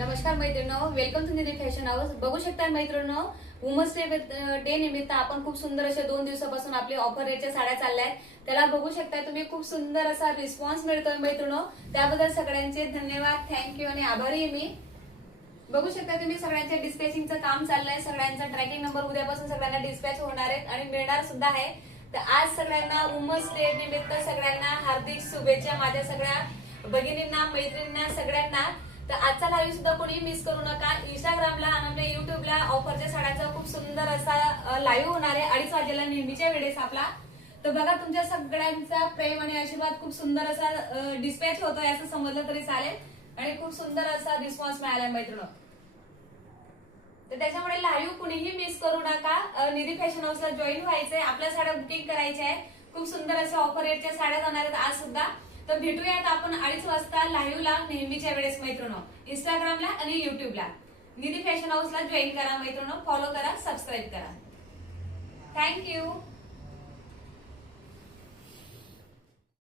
नमस्कार मैत्रिणींनो, welcome to Nidhi fashion house. बघू शकता मैत्रिणींनो, वुमन्स डे निमित्त आपण खूप सुंदर असे 2 दिवसापासून आपले ऑफर रेटच्या साड्या चालल्या आहेत। त्याला बघू शकता तुम्ही, खूप सुंदर असा रिस्पॉन्स मिळतोय मैत्रिणींनो। त्याबद्दल सगळ्यांचे धन्यवाद, थँक्यू आणि आभारी आहे मी। बघू शकता तुम्ही, सगळ्यांच्या डिस्पॅचिंगचं काम चाललंय। सगळ्यांचा ट्रॅकिंग नंबर उद्यापासून सगळ्यांना डिस्पॅच होणार आहेत आणि मिळणार सुद्धा आहे। तर आज सगळ्यांना वुमन्स डे निमित्त सगळ्यांना हार्दिक शुभेच्छा, माझ्या सगळ्या भगिनींना, मैत्रिणींना, सगळ्यांना। तर आजचा लाईव्ह सुद्धा कोणी मिस करू नका। इंस्टाग्रामला आणि आपल्या युट्यूबला ऑफरच्या साड्यांचा खूप सुंदर असा लाईव्ह होणार आहे 2:30 वाजेला, नेहमीच्या वेळेस आपला। तर बघा, तुमच्या सगळ्यांचा प्रेम आणि आशीर्वाद खूप सुंदर असा डिस्पॅच होतोय असं समजलं तरी चालेल आणि खूप सुंदर असा रिस्पॉन्स मिळालाय मैत्रिणी। तर त्याच्यामुळे लाईव्ह कुणीही मिस करू नका। निधी फॅशन हाऊसला जॉईन व्हायचंय, आपल्या साड्या बुकिंग करायच्या आहे। खूप सुंदर अशा ऑफर रेटच्या साड्या जाणार आहेत आज सुद्धा। तर भेटूयात आपण 2:30 वाजता लाईव्हला, नेहमीच्या वेळेस मैत्रिणो। इंस्टाग्रामला आणि युट्यूबला निधी फॅशन हाऊसला जॉईन करा मैत्रिणो, फॉलो करा, सबस्क्राईब करा। थँक्यू।